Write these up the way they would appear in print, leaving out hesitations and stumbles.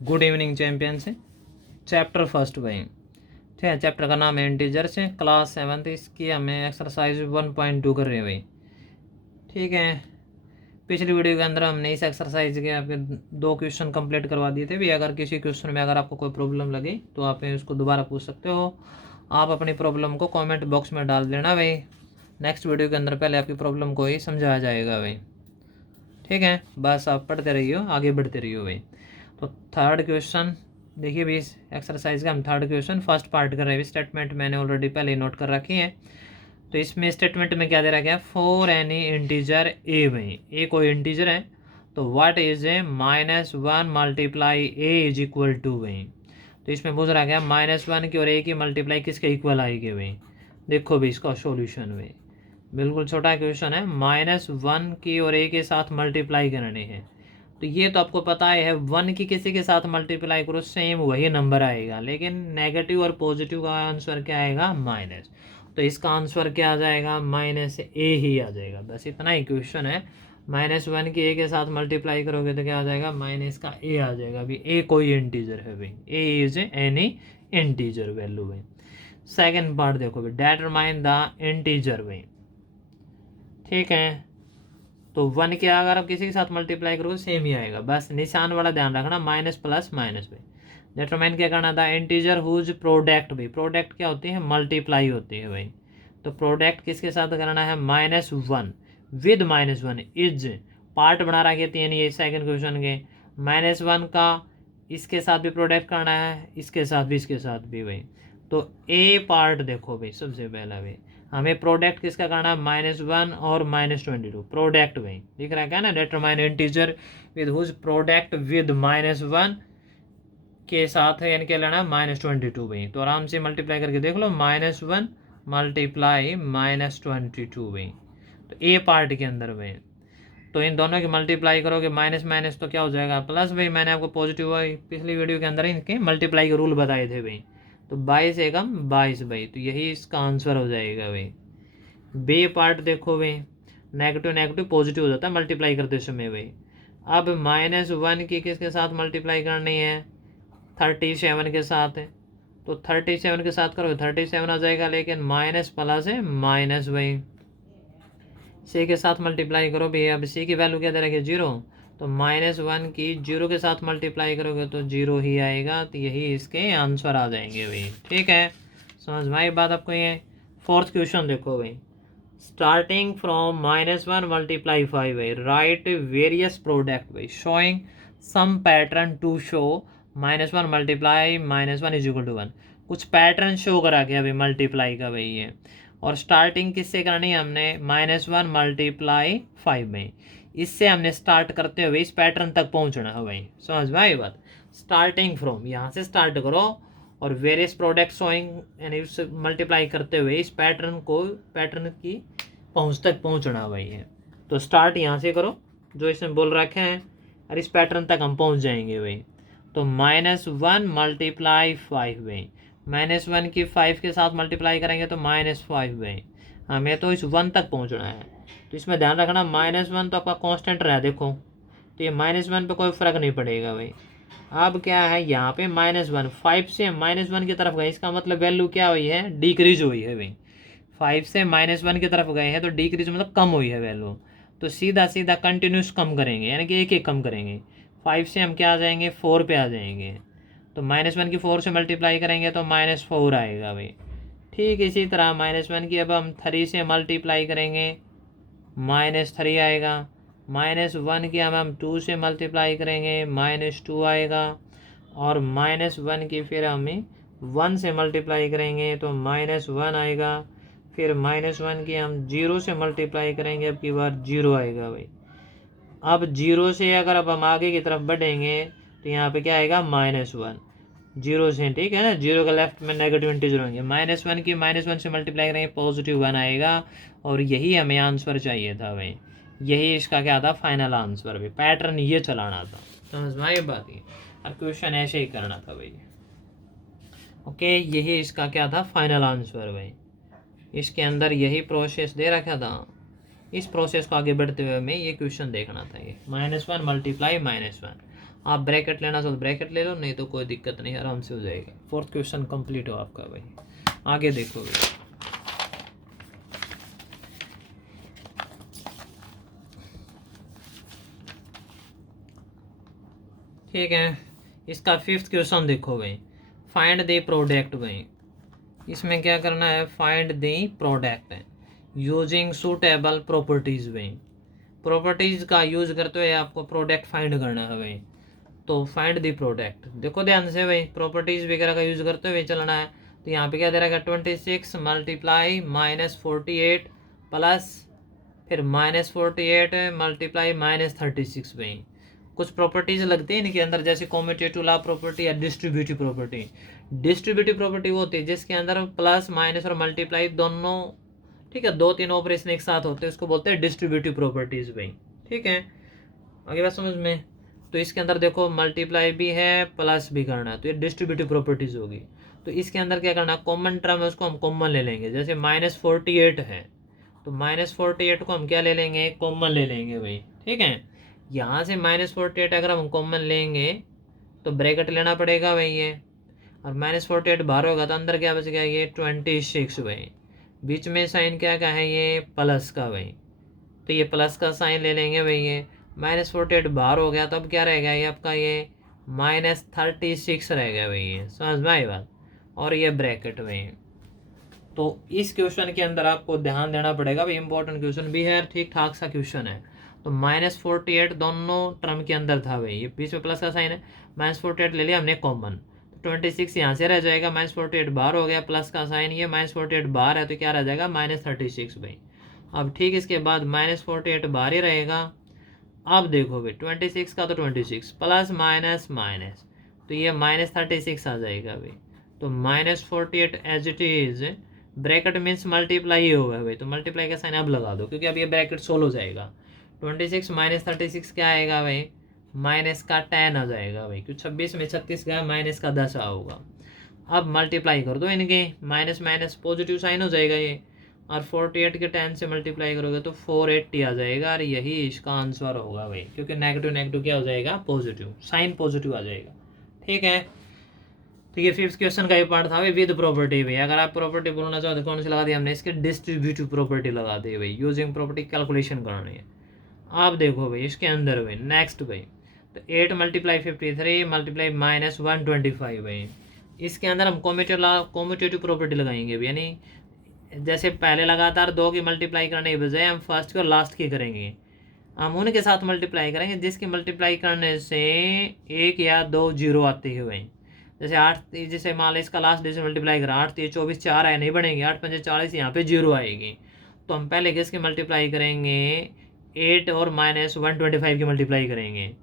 Good evening champions है। Chapter first भाई, ठीक है। चैप्टर का नाम है इंटीजर्स है, क्लास 7th। इसकी हमें एक्सरसाइज 1.2 कर रहे हैं भाई, ठीक है। पिछली वीडियो के अंदर हमने इस एक्सरसाइज के आपके 2 क्वेश्चन कंप्लीट करवा दिए थे भी। अगर किसी क्वेश्चन में अगर आपको कोई प्रॉब्लम लगी तो आप उसको दोबारा पूछ सकते हो। आप अपनी प्रॉब्लम को कमेंट बॉक्स में डाल देना भाई। नेक्स्ट वीडियो के अंदर पहले आपकी प्रॉब्लम को ही समझाया जाएगा भाई, ठीक है। बस आप पढ़ते रहिए, आगे बढ़ते रहिए भाई। तो थर्ड क्वेश्चन देखिए भी, इस एक्सरसाइज का हम थर्ड क्वेश्चन फर्स्ट पार्ट कर रहे हैं। स्टेटमेंट मैंने ऑलरेडी पहले नोट कर रखी है। तो इसमें स्टेटमेंट में क्या दे रखा है, फॉर एनी इंटीजर ए भाई, ए कोई इंटीजर है तो what is a -1 multiply a is equal to भाई। तो इसमें पूछ रहा है -1 की और ए की मल्टीप्लाई किसके इक्वल आएगी भाई। देखो भाई इसका सॉल्यूशन भाई बिल्कुल छोटा क्वेश्चन है। -1 की और ए के साथ मल्टीप्लाई करनी है। तो ये तो आपको पता है 1 की किसी के साथ मल्टीप्लाई करो सेम वही नंबर आएगा, लेकिन नेगेटिव और पॉजिटिव का आंसर क्या आएगा, माइनस। तो इसका आंसर क्या आ जाएगा, -a ही आ जाएगा। बस इतना ही क्वेश्चन है। -1 की a के साथ मल्टीप्लाई करोगे तो क्या आ जाएगा, माइनस का a आ जाएगा। अभी a कोई इंटीजर है भाई, a is any integer value भाई। सेकेंड पार्ट देखो भाई, डिटरमाइन द इंटीजर भाई, ठीक है। तो 1 के अगर आप किसी के साथ मल्टीप्लाई करोगे सेम ही आएगा। बस निशान वाला ध्यान रखना, माइनस प्लस माइनस भाई। डिटरमाइन क्या करना था, इंटीजर हुज प्रोडक्ट भाई। प्रोडक्ट क्या होती है, मल्टीप्लाई होती है भाई। तो प्रोडक्ट किसके साथ करना है, -1 विद -1 इज पार्ट बना रखी है तीन, ये सेकंड क्वेश्चन के। -1 का इसके साथ भी प्रोडक्ट करना है, इसके साथ भी, इसके साथ भी भाई। तो ए पार्ट देखो भाई, सबसे पहला भाई हमें प्रोडक्ट किसका करना है, -1 और -22 प्रोडक्ट भाई दिख रहा है क्या ना। Determine integer with whose product with -1 के साथ है, यानी क्या लेना है, -22 भाई। तो आराम से मल्टीप्लाई करके देख लो, -1 मल्टीप्लाई -22 भाई। तो ए पार्ट के अंदर भाई, तो इन दोनों की मल्टीप्लाई करोगे माइनस माइनस तो क्या हो जाएगा, प्लस भाई। मैंने आपको पॉजिटिव पिछली वीडियो के अंदर इनके मल्टीप्लाई के रूल बताए थे भाई। तो 22 एकम 22 भाई, तो यही इसका आंसर हो जाएगा भाई। बे पार्ट देखो भाई, नेगेटिव नेगेटिव पॉजिटिव हो जाता है मल्टीप्लाई करते समय भाई। अब -1 की किसके साथ मल्टीप्लाई करनी है, 37 के साथ है। तो 37 के साथ करोगे 37 आ जाएगा, लेकिन माइनस प्लस है माइनस भाई। सी के साथ मल्टीप्लाई करो भाई, अब सी की वैल्यू क्या दे रखी है, 0। तो -1 की 0 के साथ मल्टीप्लाई करोगे तो 0 ही आएगा। तो यही इसके आंसर आ जाएंगे भाई, ठीक है। समझ में आई बात आपको ये। फोर्थ क्वेश्चन देखो भाई, स्टार्टिंग फ्रॉम -1 मल्टीप्लाई 5 भाई, राइट वेरियस प्रोडक्ट भाई showing some pattern to show -1 multiply -1 is equal to 1। कुछ पैटर्न शो करा के अभी मल्टीप्लाई का भाई ये। और स्टार्टिंग किससे करनी है हमने, -1 मल्टीप्लाई 5 में। इससे हमने स्टार्ट करते हुए इस पैटर्न तक पहुंचना है भाई। समझ में आई बात। स्टार्टिंग फ्रॉम यहाँ से स्टार्ट करो और वेरियस प्रोडक्ट शोइंग यानी उससे मल्टीप्लाई करते हुए इस पैटर्न की पहुंच तक पहुंचना भाई है। तो स्टार्ट यहाँ से करो जो इसमें बोल रखे हैं, और इस पैटर्न तक हम पहुंच जाएंगे भाई। तो -1 मल्टीप्लाई 5 भाई, -1 की 5 के साथ मल्टीप्लाई करेंगे तो -5 भाई। हमें तो इस 1 तक पहुंचना है। तो इसमें ध्यान रखना, -1 तो आपका कांस्टेंट रहा है देखो, तो ये -1 पे कोई फर्क नहीं पड़ेगा भाई। अब क्या है यहाँ पे -1, 5 से -1 की तरफ गए, इसका मतलब वैल्यू क्या हुई है, डिक्रीज हुई है भाई। 5 से -1 की तरफ गए हैं तो डिक्रीज मतलब कम हुई है वैल्यू। तो सीधा सीधा कंटिन्यूस कम करेंगे, यानी कि एक एक कम करेंगे। 5 से हम क्या आ जाएंगे, 4 पे आ जाएंगे। तो -1 की 4 से मल्टीप्लाई करेंगे तो -4 आएगा भाई। ठीक इसी तरह -1 की अब हम 3 से मल्टीप्लाई करेंगे, -3 आएगा। -1 की हम 2 से मल्टीप्लाई करेंगे, -2 आएगा। और -1 की फिर हमें 1 से मल्टीप्लाई करेंगे तो -1 आएगा। फिर -1 की हम 0 से मल्टीप्लाई करेंगे, अब की बार 0 आएगा भाई। अब 0 से अगर अब हम आगे की तरफ बढ़ेंगे तो यहाँ पे क्या आएगा, -1 0 से, ठीक है ना। 0 का लेफ्ट में नेगेटिव इंटीजर होंगे। -1 की -1 से मल्टीप्लाई करेंगे, +1 आएगा। और यही हमें आंसर चाहिए था भाई। यही इसका क्या था, फाइनल आंसर भाई। पैटर्न ये चलाना था, समझ में आई बात। ये और क्वेश्चन ऐसे ही करना था भाई। ओके, यही इसका क्या था, फाइनल आंसर भाई। इसके अंदर यही प्रोसेस दे रखा था। इस प्रोसेस को आगे बढ़ते हुए हमें ये क्वेश्चन देखना था। ये -1 मल्टीप्लाई -1 आप ब्रैकेट लेना चाहो तो ब्रैकेट ले लो, नहीं तो कोई दिक्कत नहीं, आराम से हो जाएगा। फोर्थ क्वेश्चन कंप्लीट हो आपका भाई। आगे देखो भाई, ठीक है। इसका फिफ्थ क्वेश्चन देखो भाई, फाइंड द प्रोडक्ट भाई। इसमें क्या करना है, फाइंड द प्रोडक्ट है यूजिंग सूटेबल प्रॉपर्टीज भाई। प्रॉपर्टीज का यूज करते हुए आपको प्रोडक्ट फाइंड करना है भाई। तो फाइंड द प्रोडक्ट, देखो ध्यान से भाई, प्रॉपर्टीज वगैरह का यूज करते हुए चलना है। तो यहाँ पे क्या दे रहा है, 26 मल्टीप्लाई -48 प्लस फिर -48 मल्टीप्लाई -36 भाई। कुछ प्रॉपर्टीज लगती है इनके अंदर, जैसे कॉम्यूटेटिव लॉ प्रॉपर्टी या डिस्ट्रीब्यूटिव प्रॉपर्टी। डिस्ट्रीब्यूटिव प्रॉपर्टी वो होती है जिसके अंदर प्लस माइनस और मल्टीप्लाई दोनों, ठीक है, 2-3 ऑपरेशन एक साथ होते हैं, उसको बोलते हैं डिस्ट्रीब्यूटिव प्रॉपर्टीज भाई। ठीक है, आगे बात समझ में। तो इसके अंदर देखो मल्टीप्लाई भी है प्लस भी करना है, तो ये डिस्ट्रीब्यूटिव प्रॉपर्टीज होगी। तो इसके अंदर क्या करना, कॉमन टर्म है उसको हम कॉमन ले लेंगे। जैसे -48 है तो -48 को हम क्या ले लेंगे, कॉमन ले लेंगे भाई। ठीक है, यहाँ से -48 अगर हम कॉमन लेंगे तो ब्रैकेट लेना पड़ेगा भाई ये, और -48 बाहर होगा तो अंदर क्या बच गया, ये 26 भाई। बीच में साइन क्या का है, ये प्लस का भाई, तो ये प्लस का साइन ले लेंगे भाई। ये -48 बाहर हो गया, तब क्या रह गया ये आपका, ये -36 रह गया भाई। ये समझ में आई बात, और ये ब्रैकेट भाई। तो इस क्वेश्चन के अंदर आपको ध्यान देना पड़ेगा भाई, इंपॉर्टेंट क्वेश्चन भी है, ठीक ठाक सा क्वेश्चन है। तो -48 दोनों टर्म के अंदर था भाई, ये बीच में प्लस का साइन है, -48 ले लिया हमने कॉमन, 26 यहाँ से रह जाएगा, -48 बाहर हो गया, प्लस का साइन, ये -48 बाहर है तो क्या रह जाएगा, -36 भाई। अब ठीक इसके बाद -48 बाहर ही रहेगा। अब देखो भाई 26 का तो 26 प्लस माइनस माइनस, तो ये -36 आ जाएगा भाई। तो -48 as it is, bracket means multiply ही होगा भाई, तो मल्टीप्लाई का साइन अब लगा दो क्योंकि अब ये ब्रैकेट सोल्व हो जाएगा। 26 -36 क्या आएगा भाई, माइनस का 10 आ जाएगा भाई, क्योंकि 26 में 36 गया, माइनस का 10 होगा। अब मल्टीप्लाई कर दो इनके, माइनस माइनस पॉजिटिव साइन हो जाएगा ये, और 48 के 10 से मल्टीप्लाई करोगे तो 480 आ जाएगा, और यही इसका आंसर होगा भाई, क्योंकि नेगेटिव नेगेटिव क्या हो जाएगा, पॉजिटिव, साइन पॉजिटिव आ जाएगा। ठीक है, तो ये फिफ्थ क्वेश्चन का ये पार्ट था भाई, विद प्रॉपर्टी भाई। अगर आप प्रॉपर्टी बोलना चाहो तो कौन सी लगा दी हमने, इसके डिस्ट्रीब्यूटिव प्रॉपर्टी लगा दी भाई, यूजिंग प्रॉपर्टी कैलकुलेशन करनी है। आप देखो भाई इसके अंदर भाई, नेक्स्ट भाई, तो 8 मल्टीप्लाई 53 मल्टीप्लाई -125 भाई। इसके अंदर हम कॉम्यूटेटिव प्रॉपर्टी लगाएंगे भाई, यानी जैसे पहले लगातार 2 की मल्टीप्लाई करने के बजाय हम फर्स्ट की और लास्ट की करेंगे, हम उनके साथ मल्टीप्लाई करेंगे जिसकी मल्टीप्लाई करने से 1 या 2 जीरो आते हैं भाई। जैसे 8, जैसे मान लो इसका लास्ट डे से मल्टीप्लाई करा, 8 3 24 4 है, नहीं बनेंगे, 8 5 40, यहाँ पे जीरो आएगी। तो हम पहले किसकी मल्टीप्लाई करेंगे, 8 और -125 की मल्टीप्लाई करेंगे।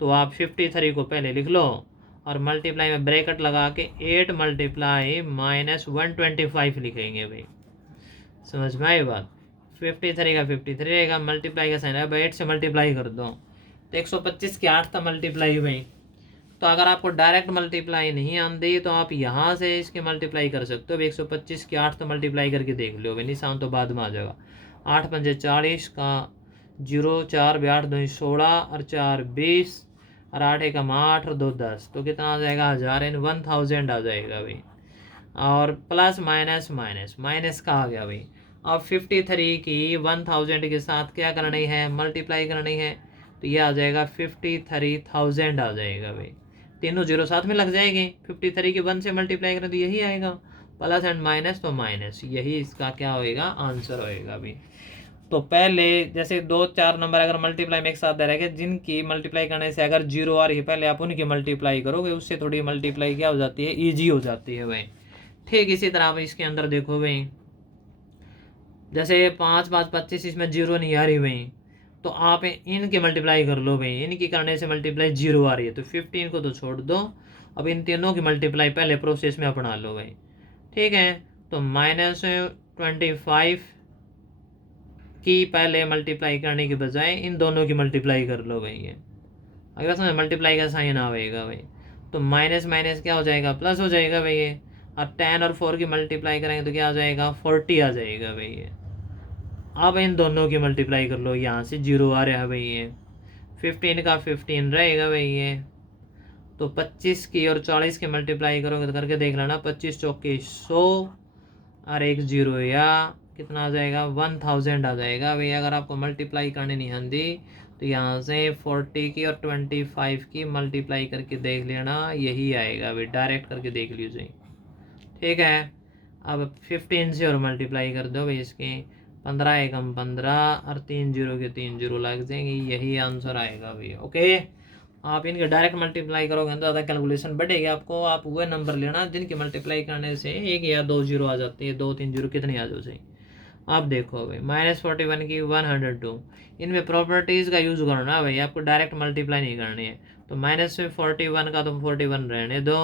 तो आप 53 को पहले लिख लो और मल्टीप्लाई में ब्रैकेट लगा के 8 मल्टीप्लाई -125 लिखेंगे भाई। समझ में आई बात, 53 का 53 रहेगा, मल्टीप्लाई का साइन है भाई, 8 से मल्टीप्लाई कर दो तो 125 की 8 था मल्टीप्लाई भाई। तो अगर आपको डायरेक्ट मल्टीप्लाई नहीं आती तो आप यहाँ से इसके मल्टीप्लाई कर सकते हो। 125 की 8 तो मल्टीप्लाई करके देख लो भाई, निशान तो बाद में आ जाएगा। 8 पंजे 40 का 0, 4 8 2 16 और 4 20 और 8 1 8 और 2 10, तो कितना आ जाएगा, 1000 इन 1000 आ जाएगा भाई। और प्लस माइनस माइनस माइनस का आ गया भाई। अब 53 की 1000 के साथ क्या करनी है, मल्टीप्लाई करनी है, तो ये आ जाएगा 53,000 आ जाएगा भाई। तीनों जीरो साथ में लग जाएंगे, 53 के 1 से मल्टीप्लाई करें तो यही आएगा, प्लस एंड माइनस तो माइनस, यही इसका क्या होएगा, आंसर होएगा भाई। तो पहले जैसे 2-4 नंबर अगर मल्टीप्लाई में एक साथ दे रहेंगे, जिनकी मल्टीप्लाई करने से अगर जीरो आ रही है पहले आप उनकी मल्टीप्लाई करोगे, उससे थोड़ी मल्टीप्लाई क्या हो जाती है, ईजी हो जाती है भाई। ठीक इसी तरह आप इसके अंदर देखो भाई, जैसे 5 5 25 इसमें जीरो नहीं आ रही भाई, तो आप इनके मल्टीप्लाई कर लो भाई, इनकी करने से मल्टीप्लाई जीरो आ रही है तो 15 को तो छोड़ दो, अब इन तीनों की मल्टीप्लाई पहले प्रोसेस में अपना लो भाई। ठीक है, तो -25 की पहले मल्टीप्लाई करने के बजाय इन दोनों की मल्टीप्लाई कर लो भाई। ये अगर समझ मल्टीप्लाई का साइन आएगा भाई, तो माइनस माइनस क्या हो जाएगा, प्लस हो जाएगा भाई ये, और 10 और 4 की मल्टीप्लाई करेंगे तो क्या आ जाएगा, 40 आ जाएगा भाई ये। अब इन दोनों की मल्टीप्लाई कर लो, यहाँ से जीरो आ रहा है भाई ये, 15 का 15 रहेगा भाई ये, तो 25 की और 40 की मल्टीप्लाई करोगे तो करके देख लेना, 25 चौके 100 और एक जीरो, या कितना आ जाएगा 1000 आ जाएगा भाई। अगर आपको मल्टीप्लाई करनी नहीं आती तो यहाँ से 40 की और 25 की मल्टीप्लाई करके देख लेना, यही आएगा भाई, डायरेक्ट करके देख लीजिए। ठीक है, अब 15 से और मल्टीप्लाई कर दो भाई इसके, 15 एकम 15 और 3 जीरो के 3 जीरो लग जाएंगे, यही आंसर आएगा भाई। ओके, आप इनके डायरेक्ट मल्टीप्लाई करोगे तो ज़्यादा कैलकुलेशन बढ़ेगी आपको। आप वह नंबर लेना जिनकी मल्टीप्लाई करने से एक या दो जीरो आ जाती है, 2 3 जीरो कितनी आ जाए। आप देखो भाई -41 की 102, इनमें प्रॉपर्टीज़ का यूज़ करना भाई, आपको डायरेक्ट मल्टीप्लाई नहीं करनी है। तो -41 का तो 41 रहने दो,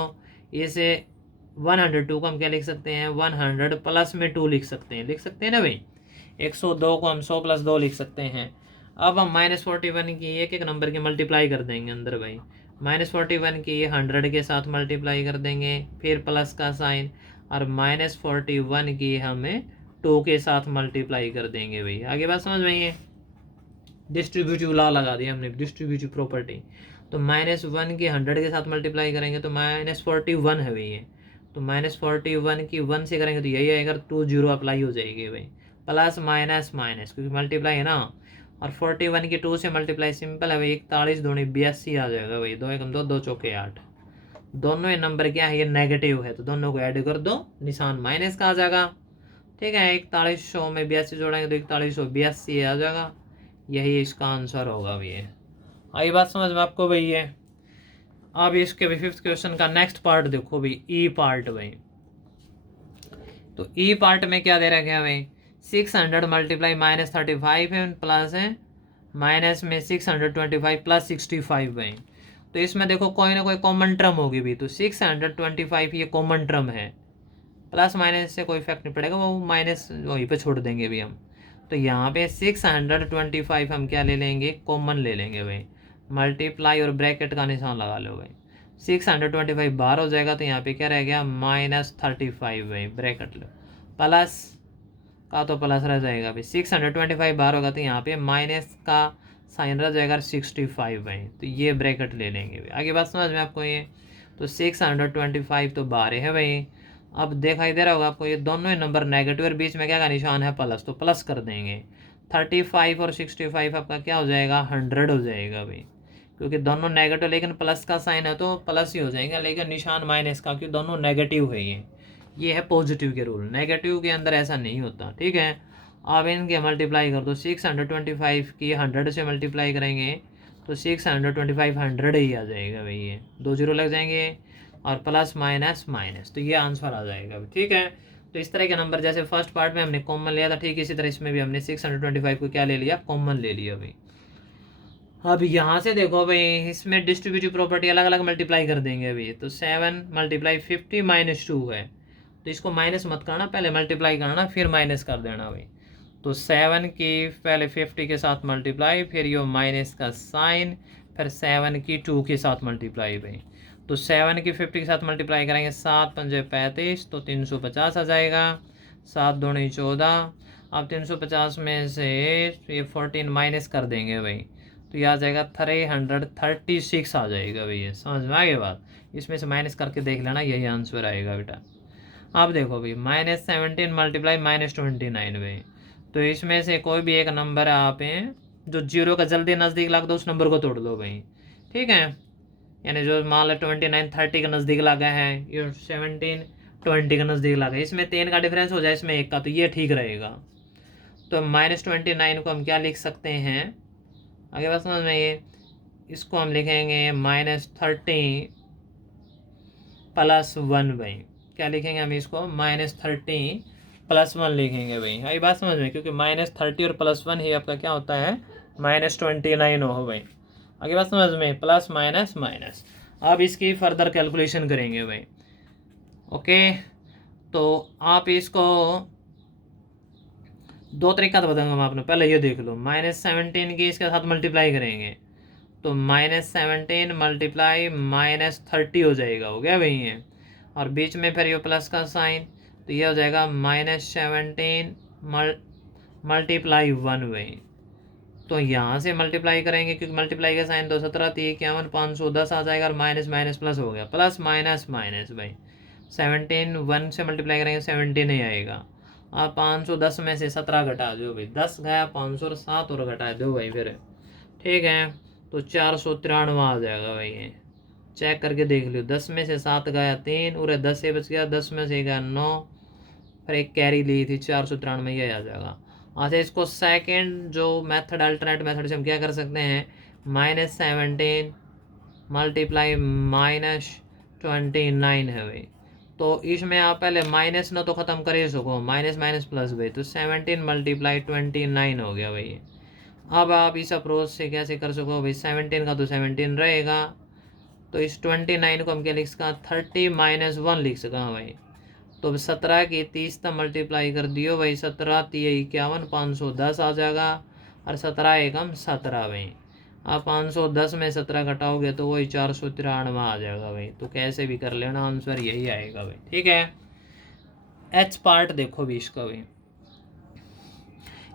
इसे 102 को हम क्या लिख सकते हैं, 100 प्लस में 2 लिख सकते हैं, ना भाई। 102 को हम 100 + 2 लिख सकते हैं। अब हम -41 की एक एक नंबर की मल्टीप्लाई कर देंगे अंदर भाई, -41 की 100 के साथ मल्टीप्लाई कर देंगे, फिर प्लस का साइन, और -41 की हमें 2 के साथ मल्टीप्लाई कर देंगे भाई। आगे बात समझ में है, डिस्ट्रीब्यूटिव लॉ लगा दिया हमने, डिस्ट्रीब्यूटिव प्रॉपर्टी। तो -1 की 100 के साथ मल्टीप्लाई करेंगे तो -41 है भाई ये, तो -41 की 1 से करेंगे तो यही आएगा, 2 जीरो अप्लाई हो जाएगी भाई, प्लस माइनस माइनस क्योंकि मल्टीप्लाई है ना, और 41 की 2 से मल्टीप्लाई सिंपल है भाई, 41 दूनी 82 आ जाएगा भाई, 2 एकम 2, 2 चौके 8। दोनों ही नंबर क्या है, ये नेगेटिव है, तो दोनों को ऐड कर दो, निशान माइनस का आ जाएगा। ठीक है, 4100 में 82 जोड़ेंगे तो 4182 आ जाएगा, यही इसका आंसर होगा भैया। आई बात समझ में आपको भैया। अब इसके भी 5th क्वेश्चन का नेक्स्ट पार्ट देखो भाई, ई पार्ट भाई। तो ई पार्ट में क्या दे रखा है भाई, 600 मल्टीप्लाई -35 है, प्लस है माइनस में 625 + 65 भाई। तो इसमें देखो कोई ना कोई कॉमन टर्म होगी भी, तो 625 ये कॉमन टर्म है, प्लस माइनस से कोई इफेक्ट नहीं पड़ेगा, वो माइनस वहीं पे छोड़ देंगे अभी हम। तो यहाँ पे 625 हम क्या ले लेंगे, कॉमन ले लेंगे भाई, मल्टीप्लाई और ब्रैकेट का निशान लगा लो भाई, 625 बाहर हो जाएगा तो यहाँ पे क्या रह गया -35 भाई, ब्रैकेट लो, प्लस का तो प्लस रह जाएगा भाई, 625 बाहर होगा तो यहाँ पे माइनस का साइन रह जाएगा 65 भाई, तो ये ब्रैकेट ले लेंगे भाई। आगे बात समझ में आपको ये, तो 625 तो बाहर है भाई। अब दिखाई दे रहा होगा आपको, ये दोनों ही नंबर नेगेटिव और बीच में क्या का निशान है प्लस, तो प्लस कर देंगे। 35 और 65 आपका क्या हो जाएगा, 100 हो जाएगा भाई, क्योंकि दोनों नेगेटिव लेकिन प्लस का साइन है तो प्लस ही हो जाएगा, लेकिन निशान माइनस का, क्योंकि दोनों नेगेटिव है। ये है पॉजिटिव के रूल, नेगेटिव के अंदर ऐसा नहीं होता। ठीक है, अब इनके मल्टीप्लाई कर दो, 625 की 100 से मल्टीप्लाई करेंगे तो 625 100 ही आ जाएगा भाई, ये 2 जीरो लग जाएंगे और प्लस माइनस माइनस, तो ये आंसर आ जाएगा। ठीक है, तो इस तरह के नंबर जैसे फर्स्ट पार्ट में हमने कॉमन लिया था, ठीक इसी तरह इसमें भी हमने 625 को क्या ले लिया, कॉमन ले लिया भाई। अब यहाँ से देखो भाई, इसमें डिस्ट्रीब्यूटिव प्रॉपर्टी अलग अलग मल्टीप्लाई कर देंगे अभी। तो 7 × 50 - 2 है, तो इसको माइनस मत करना, पहले मल्टीप्लाई करना फिर माइनस कर देना भाई। तो 7 की पहले 50 के साथ मल्टीप्लाई, फिर ये माइनस का साइन, फिर 7 की 2 के साथ मल्टीप्लाई भाई। तो 7 की 50 के साथ मल्टीप्लाई करेंगे, 7 × 5 = 35, तो 350 आ जाएगा, 7 × 2 = 14। अब 350 में से ये 14 माइनस कर देंगे भाई, तो ये आ जाएगा 336 आ जाएगा भैया। समझ में आ गई बात, इसमें से माइनस करके देख लेना, यही आंसर आएगा बेटा। आप देखो भाई, -17 मल्टीप्लाई -29 भाई, तो इसमें से कोई भी एक नंबर आप हैं जो जीरो का जल्दी नज़दीक लगा दो, उस नंबर को तोड़ दो भाई। ठीक है, यानी जो मान लो 29 30 के नज़दीक लगा है, ये 17 20 के नज़दीक लगा है, इसमें 3 का डिफरेंस हो जाए इसमें 1 का, तो ये ठीक रहेगा। तो -29 को हम क्या लिख सकते हैं, आगे बात समझ में, ये इसको हम लिखेंगे -30 + 1 भाई। क्या लिखेंगे हम इसको, -30 + 1 लिखेंगे भाई। आई बात समझ में, क्योंकि -30 और +1 ही आपका क्या होता है, -29 हो भाई। आगे बात समझ में, प्लस माइनस माइनस। अब इसकी फर्दर कैलकुलेशन करेंगे भाई। ओके, तो आप इसको दो तरीका तो बताऊंगा मैं आपने, पहले ये देख लो, -17 की इसके साथ मल्टीप्लाई करेंगे तो -17 मल्टीप्लाई -30 हो जाएगा, हो गया भाई ये, और बीच में फिर ये प्लस का साइन, तो ये हो जाएगा -17 मल्टीप्लाई 1 भाई। तो यहाँ से मल्टीप्लाई करेंगे क्योंकि मल्टीप्लाई का साइन तो 17 थी 51 510 आ जाएगा और माइनस माइनस प्लस हो गया प्लस माइनस माइनस भाई 17 1 से मल्टीप्लाई करेंगे 17 ही आएगा। आप 510 में से 17 घटा दो भाई 10 गया 507 और घटा दो भाई फिर ठीक है तो 493 आ जाएगा भाई। ये चेक करके देख लियो 10 में से 7 गया 3 और 10 से बच गया 10 में से गया 9 फिर एक कैरी ली थी 493 ये आ जाएगा। अच्छा इसको सेकेंड जो मेथड अल्टरनेट मेथड से हम क्या कर सकते हैं -17 मल्टीप्लाई -29 है भाई। तो इसमें आप पहले माइनस ना तो ख़त्म कर ही सको माइनस माइनस प्लस भाई तो 17 मल्टीप्लाई 29 हो गया भाई। अब आप इस अप्रोच से कैसे कर सको भाई 17 का तो 17 रहेगा तो इस 29 को हम क्या लिख सका 30 - 1 लिख सका भाई। तो 17 की 30 तक मल्टीप्लाई कर दियो भाई 17 3 51 510 आ जाएगा और 17 एकम 17 भाई। आप 510 में 17 घटाओगे तो वही 493 आ जाएगा भाई। तो कैसे भी कर लेना आंसर यही आएगा भाई ठीक है। एच पार्ट देखो भी इसका भाई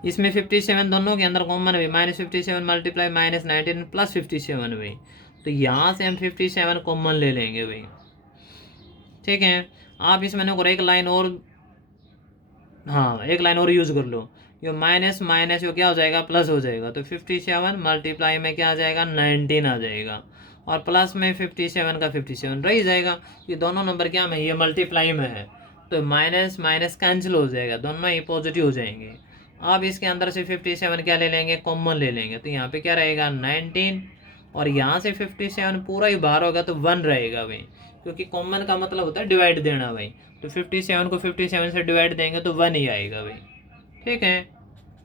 इसमें 57 दोनों के अंदर कॉमन है -57 मल्टीप्लाई -19 प्लस 57 भाई। तो यहाँ से हम 57 कॉमन ले लेंगे भाई ठीक है। आप इसमें ना एक लाइन और हाँ एक लाइन और यूज़ कर लो ये माइनस माइनस यो क्या हो जाएगा प्लस हो जाएगा तो 57 मल्टीप्लाई में क्या आ जाएगा 19 आ जाएगा और प्लस में 57 का 57 रह जाएगा। ये दोनों नंबर क्या में ये मल्टीप्लाई में है तो माइनस माइनस कैंसिल हो जाएगा दोनों ही पॉजिटिव हो जाएंगे। अब इसके अंदर से 57 क्या ले लेंगे कॉमन ले लेंगे तो यहाँ पे क्या रहेगा 19 और यहाँ से 57 पूरा ही बाहर होगा तो 1 रहेगा भाई क्योंकि कॉमन का मतलब होता है डिवाइड देना भाई। तो 57 को 57 से डिवाइड देंगे तो 1 ही आएगा भाई ठीक है।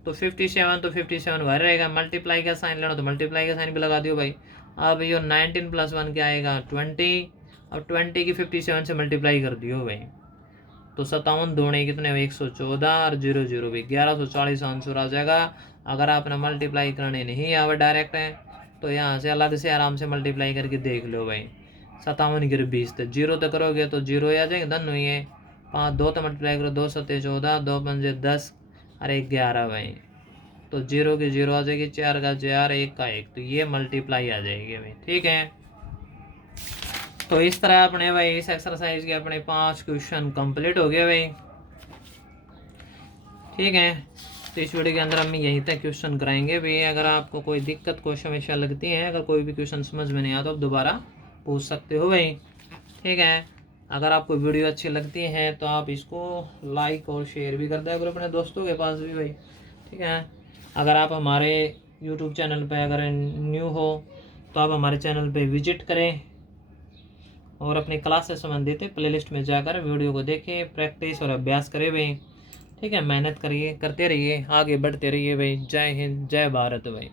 तो 57 तो 57 बाहर रहेगा मल्टीप्लाई का साइन लेना तो मल्टीप्लाई का साइन भी लगा दियो भाई। अब ये 19 + 1 क्या आएगा 20 अब 20 की 57 से मल्टीप्लाई कर दियो भाई तो 57 दूने कितने 114 और 0 0 भी 1140 आंसर आ जाएगा। अगर आपने मल्टीप्लाई करने नहीं आवे डायरेक्ट है तो यहाँ से अलग से आराम से मल्टीप्लाई करके देख लो भाई 57 गिर 20 तो 0 तो करोगे तो 0 आ जाएंगे धन हुई है 5 2 तो मल्टीप्लाई करो 2 7 14 2 5 10 और 1 11 भाई तो 0 की 0 आ जाएगी 4 का 4 1 का 1 तो ये मल्टीप्लाई आ जाएगी भाई ठीक है। तो इस तरह अपने भाई इस एक्सरसाइज के अपने 5 क्वेश्चन कंप्लीट हो गए भाई ठीक है। तो इस वीडियो के अंदर हम यहीं तक क्वेश्चन कराएंगे भाई। अगर आपको कोई दिक्कत क्वेश्चन हमेशा लगती है अगर कोई भी क्वेश्चन समझ में नहीं आता तो आप दोबारा पूछ सकते हो भाई ठीक है। अगर आपको वीडियो अच्छी लगती है तो आप इसको लाइक और शेयर भी कर दिया करो अपने दोस्तों के पास भी भाई ठीक है। अगर आप हमारे यूट्यूब चैनल पर अगर न्यू हो तो आप हमारे चैनल पर विजिट करें और अपनी क्लास से संबंधित प्लेलिस्ट में जाकर वीडियो को देखें प्रैक्टिस और अभ्यास करें भाई ठीक है। मेहनत करिए करते रहिए आगे बढ़ते रहिए भाई। जय हिंद जय भारत भाई।